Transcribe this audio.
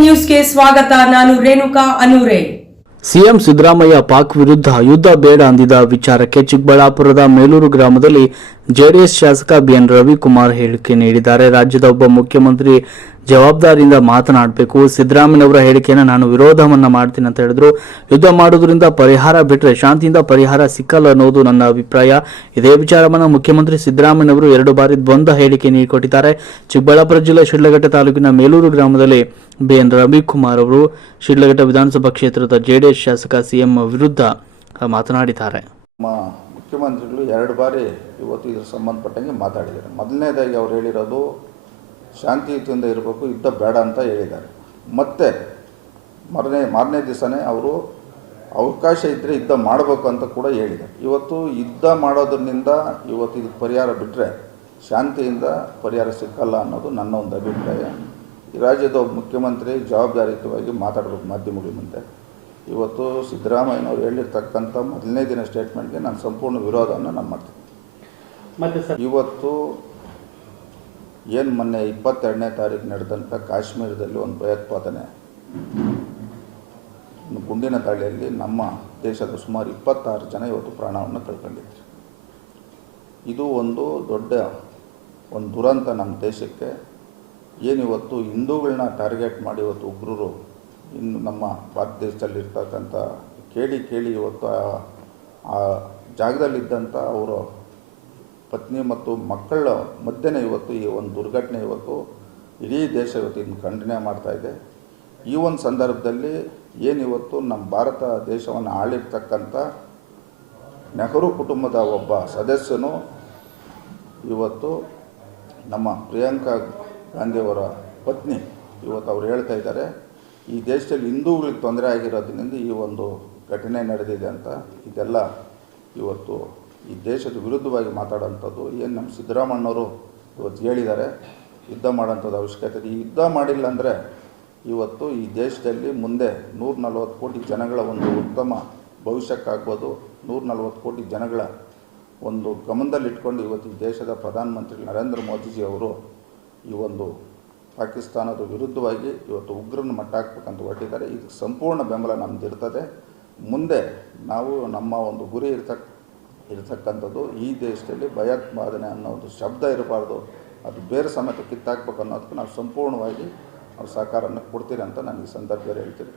ನ್ಯೂಸ್ಗೆ ಸ್ವಾಗತ, ನಾನು ರೇಣುಕಾ ಅನೂರೆ. ಸಿಎಂ ಸಿದ್ದರಾಮಯ್ಯ ಪಾಕ್ ವಿರುದ್ಧ ಯುದ್ಧ ಬೇಡ ಅಂದಿದ ವಿಚಾರಕ್ಕೆ ಚಿಕ್ಕಬಳ್ಳಾಪುರದ ಮೇಲೂರು ಗ್ರಾಮದಲ್ಲಿ ಜೆಡಿಎಸ್ ಶಾಸಕ ಬಿಎನ್ ರವಿಕುಮಾರ್ ಹೇಳಿಕೆ ನೀಡಿದ್ದಾರೆ. ರಾಜ್ಯದ ಒಬ್ಬ ಮುಖ್ಯಮಂತ್ರಿ ಜವಾಬ್ದಾರಿಯಿಂದ ಮಾತನಾಡಬೇಕು. ಸಿದ್ದರಾಮಯ್ಯನವರ ಹೇಳಿಕೆಯನ್ನು ನಾನು ವಿರೋಧವನ್ನ ಮಾಡ್ತೀನಿ ಅಂತ ಹೇಳಿದ್ರು. ಯುದ್ಧ ಮಾಡೋದ್ರಿಂದ ಪರಿಹಾರ ಬಿಟ್ಟರೆ ಶಾಂತಿಯಿಂದ ಪರಿಹಾರ ಸಿಕ್ಕಲ್ಲ ಅನ್ನೋದು ನನ್ನ ಅಭಿಪ್ರಾಯ. ಇದೇ ವಿಚಾರವನ್ನು ಮುಖ್ಯಮಂತ್ರಿ ಸಿದ್ದರಾಮಯ್ಯನವರು ಎರಡು ಬಾರಿ ದ್ವಂದ್ವ ಹೇಳಿಕೆ ನೀಡಿಕೊಟ್ಟಿದ್ದಾರೆ. ಚಿಕ್ಕಬಳ್ಳಾಪುರ ಜಿಲ್ಲೆ ಶಿಡ್ಲಘಟ್ಟ ತಾಲೂಕಿನ ಮೇಲೂರು ಗ್ರಾಮದಲ್ಲಿ ಬಿಎನ್ ರವಿಕುಮಾರ್ ಅವರು ಶಿಡ್ಲಘಟ್ಟ ವಿಧಾನಸಭಾ ಕ್ಷೇತ್ರದ ಜೆಡಿಎಸ್ ಶಾಸಕ ಸಿಎಂ ವಿರುದ್ಧ ಮಾತನಾಡಿದ್ದಾರೆ. ಮುಖ್ಯಮಂತ್ರಿಗಳು ಎರಡು ಬಾರಿ ಇವತ್ತು ಇದ್ರ ಸಂಬಂಧಪಟ್ಟಂಗೆ ಮಾತಾಡಿದ್ದಾರೆ. ಮೊದಲನೇದಾಗಿ ಅವ್ರು ಹೇಳಿರೋದು ಶಾಂತಿಯುತಿಯಿಂದ ಇರಬೇಕು ಯುದ್ಧ ಬೇಡ ಅಂತ ಹೇಳಿದ್ದಾರೆ. ಮತ್ತೆ ಮರನೇ ಮಾರನೇ ದಿವಸನೇ ಅವರು ಅವಕಾಶ ಇದ್ದರೆ ಯುದ್ಧ ಮಾಡಬೇಕು ಅಂತ ಕೂಡ ಹೇಳಿದ್ದಾರೆ. ಇವತ್ತು ಯುದ್ಧ ಮಾಡೋದ್ರಿಂದ ಇವತ್ತು ಇದಕ್ಕೆ ಪರಿಹಾರ ಬಿಟ್ಟರೆ ಶಾಂತಿಯಿಂದ ಪರಿಹಾರ ಸಿಕ್ಕಲ್ಲ ಅನ್ನೋದು ನನ್ನ ಒಂದು ಅಭಿಪ್ರಾಯ. ಈ ರಾಜ್ಯದ ಒಬ್ಬ ಮುಖ್ಯಮಂತ್ರಿ ಜವಾಬ್ದಾರಿಯುತವಾಗಿ ಮಾತಾಡಬೇಕು ಮಾಧ್ಯಮಗಳ ಮುಂದೆ. ಇವತ್ತು ಸಿದ್ದರಾಮಯ್ಯನವರು ಹೇಳಿರ್ತಕ್ಕಂಥ ಮೊದಲನೇ ದಿನ ಸ್ಟೇಟ್ಮೆಂಟ್ಗೆ ನಾನು ಸಂಪೂರ್ಣ ವಿರೋಧವನ್ನು ನಾನು ಮಾಡ್ತೀನಿ. ಇವತ್ತು ಏನು ಮೊನ್ನೆ ಇಪ್ಪತ್ತೆರಡನೇ ತಾರೀಕು ನಡೆದಂಥ ಕಾಶ್ಮೀರದಲ್ಲಿ ಒಂದು ಭಯೋತ್ಪಾದನೆ. ಗುಂಡಿನ ದಾಳಿಯಲ್ಲಿ ನಮ್ಮ ದೇಶದ ಸುಮಾರು ಇಪ್ಪತ್ತಾರು ಜನ ಇವತ್ತು ಪ್ರಾಣವನ್ನು ಕಳ್ಕೊಂಡಿದ್ದಾರೆ. ಇದು ಒಂದು ದೊಡ್ಡ ಒಂದು ದುರಂತ ನಮ್ಮ ದೇಶಕ್ಕೆ. ಏನಿವತ್ತು ಹಿಂದೂಗಳನ್ನ ಟಾರ್ಗೆಟ್ ಮಾಡಿ ಇವತ್ತು ಉಗ್ರರು ಇನ್ನು ನಮ್ಮ ಭಾರತ ದೇಶದಲ್ಲಿರ್ತಕ್ಕಂಥ ಕೇಳಿ ಕೇಳಿ ಇವತ್ತು ಆ ಜಾಗದಲ್ಲಿದ್ದಂಥ ಅವರು ಪತ್ನಿ ಮತ್ತು ಮಕ್ಕಳ ಮಧ್ಯೆ ಇವತ್ತು, ಈ ಒಂದು ದುರ್ಘಟನೆ ಇವತ್ತು ಇಡೀ ದೇಶ ಇವತ್ತು ಇದನ್ನು ಖಂಡನೆ ಮಾಡ್ತಾ ಇದೆ. ಈ ಒಂದು ಸಂದರ್ಭದಲ್ಲಿ ಏನಿವತ್ತು ನಮ್ಮ ಭಾರತ ದೇಶವನ್ನು ಆಳಿರ್ತಕ್ಕಂಥ ನೆಹರು ಕುಟುಂಬದ ಒಬ್ಬ ಸದಸ್ಯನು ಇವತ್ತು ನಮ್ಮ ಪ್ರಿಯಾಂಕಾ ಗಾಂಧಿಯವರ ಪತ್ನಿ ಇವತ್ತು ಅವ್ರು ಹೇಳ್ತಾ ಇದ್ದಾರೆ, ಈ ದೇಶದಲ್ಲಿ ಹಿಂದೂಗಳಿಗೆ ತೊಂದರೆ ಆಗಿರೋದ್ರಿಂದ ಈ ಒಂದು ಘಟನೆ ನಡೆದಿದೆ ಅಂತ ಇದೆಲ್ಲ ಇವತ್ತು ಈ ದೇಶದ ವಿರುದ್ಧವಾಗಿ ಮಾತಾಡೋಂಥದ್ದು, ಏನು ನಮ್ಮ ಸಿದ್ದರಾಮಣ್ಣವರು ಇವತ್ತು ಹೇಳಿದ್ದಾರೆ, ಯುದ್ಧ ಮಾಡೋಂಥದ್ದು ಅವಶ್ಯಕತೆ ಈ ಯುದ್ಧ ಮಾಡಿಲ್ಲ ಅಂದರೆ ಇವತ್ತು ಈ ದೇಶದಲ್ಲಿ ಮುಂದೆ ನೂರ ನಲ್ವತ್ತು ಕೋಟಿ ಜನಗಳ ಒಂದು ಉತ್ತಮ ಭವಿಷ್ಯಕ್ಕಾಗ್ಬೋದು. ನೂರ ನಲ್ವತ್ತು ಕೋಟಿ ಜನಗಳ ಒಂದು ಗಮನದಲ್ಲಿಟ್ಕೊಂಡು ಇವತ್ತು ಈ ದೇಶದ ಪ್ರಧಾನಮಂತ್ರಿ ನರೇಂದ್ರ ಮೋದಿಜಿ ಅವರು ಈ ಒಂದು ಪಾಕಿಸ್ತಾನದ ವಿರುದ್ಧವಾಗಿ ಇವತ್ತು ಉಗ್ರನ ಮಟ್ಟ ಹಾಕ್ಬೇಕಂತ ಹೊರಟಿದ್ದಾರೆ. ಇದಕ್ಕೆ ಸಂಪೂರ್ಣ ಬೆಂಬಲ ನಮ್ದು ಇರ್ತದೆ ಮುಂದೆ ನಾವು ನಮ್ಮ ಒಂದು ಗುರಿ ಇರ್ತಕ್ಕ ಇರ್ತಕ್ಕಂಥದ್ದು ಈ ದೇಶದಲ್ಲಿ ಭಯೋತ್ಪಾದನೆ ಅನ್ನೋ ಒಂದು ಶಬ್ದ ಇರಬಾರ್ದು. ಅದು ಬೇರೆ ಸಮೇತ ಕಿತ್ತಾಕ್ಬೇಕು ಅನ್ನೋದಕ್ಕೆ ನಾವು ಸಂಪೂರ್ಣವಾಗಿ ನಾವು ಸಹಕಾರವನ್ನು ಕೊಡ್ತೀರಿ ಅಂತ ನಾನು ಈ ಸಂದರ್ಭದಲ್ಲಿ ಹೇಳ್ತೀನಿ.